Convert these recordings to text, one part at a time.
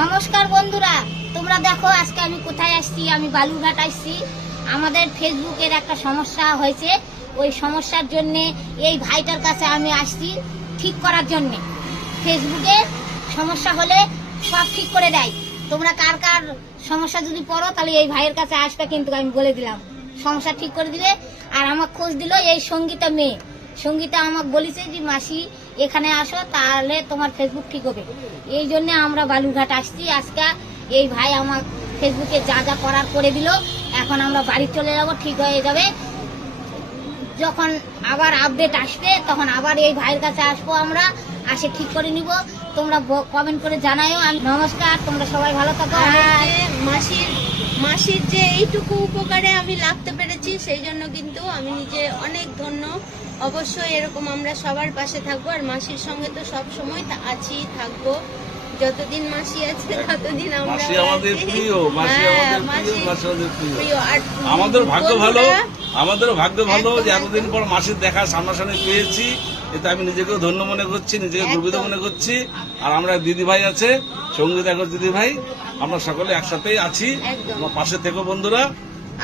নমস্কার বন্ধুরা, তোমরা দেখো আজকে আমি কোথায় আসছি। আমি বালুরঘাট আসছি। আমাদের ফেসবুকের একটা সমস্যা হয়েছে, ওই সমস্যার জন্য এই ভাইটার কাছে আমি আসছি ঠিক করার জন্য। ফেসবুকে সমস্যা হলে সব ঠিক করে দেয়। তোমরা কার কার সমস্যা যদি পড়ো তাহলে এই ভাইয়ের কাছে আসবে, কিন্তু আমি বলে দিলাম সমস্যা ঠিক করে দিবে। আর আমার খোঁজ দিল এই সঙ্গীতা মেয়ে। সঙ্গীতা আমাকে বলেছে যে মাসি এখানে আসো, তাহলে তোমার ফেসবুক ঠিক হবে। এই জন্য আমরা বালুরঘাট আসছি আজকে। এই ভাই আমার ফেসবুকে যা যা করার করে দিল। এখন আমরা বাড়ি চলে যাব, ঠিক হয়ে যাবে। যখন আবার আপডেট আসবে তখন আবার এই ভাইয়ের কাছে আসবো, আমরা আসে ঠিক করে নিব। তোমরা কমেন্ট করে জানাও। আমি নমস্কার, তোমরা সবাই ভালো থাকো। মাসির যে এইটুকু উপকারে আমি লাগতে পেরেছি, সেই জন্য কিন্তু আমি নিজে অনেক ধন্য। অবশ্যই এরকম আমরা সবার পাশে থাকবো, আর মাসির সঙ্গে তো সব সময় আছি, থাকবো। যতদিন মাসি আছে ততদিন আমরা মাসি আমাদের প্রিয়, মাসি আমাদের প্রিয়। আর আমাদের ভাগ্য ভালো, বন্ধুরা, আমাদেরও ভাগ্য ভালো যে একদম, এতদিন পর মাসির দেখা সামনাসামনি পেয়েছি। এতে আমি নিজেকেও ধন্য মনে করছি, নিজেকে গর্বিত একদম। মনে করছি। আর আমরা দিদি ভাই আছে, সঙ্গীত এখন দিদি ভাই, আমরা সকলে একসাথেই আছি। একদম। আমার পাশে থেকো বন্ধুরা,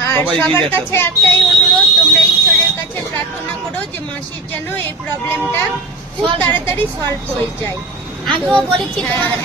আর সবাই সবার এগিয়ে কাছে একসাথে। একটাই অনুরোধ, তোমরা ঈশ্বরের কাছে প্রার্থনা করো যে মাসির যেন এই প্রবলেমটা খুব তাড়াতাড়ি সলভ হয়ে যায়। আমিও বলেছি তোমাদের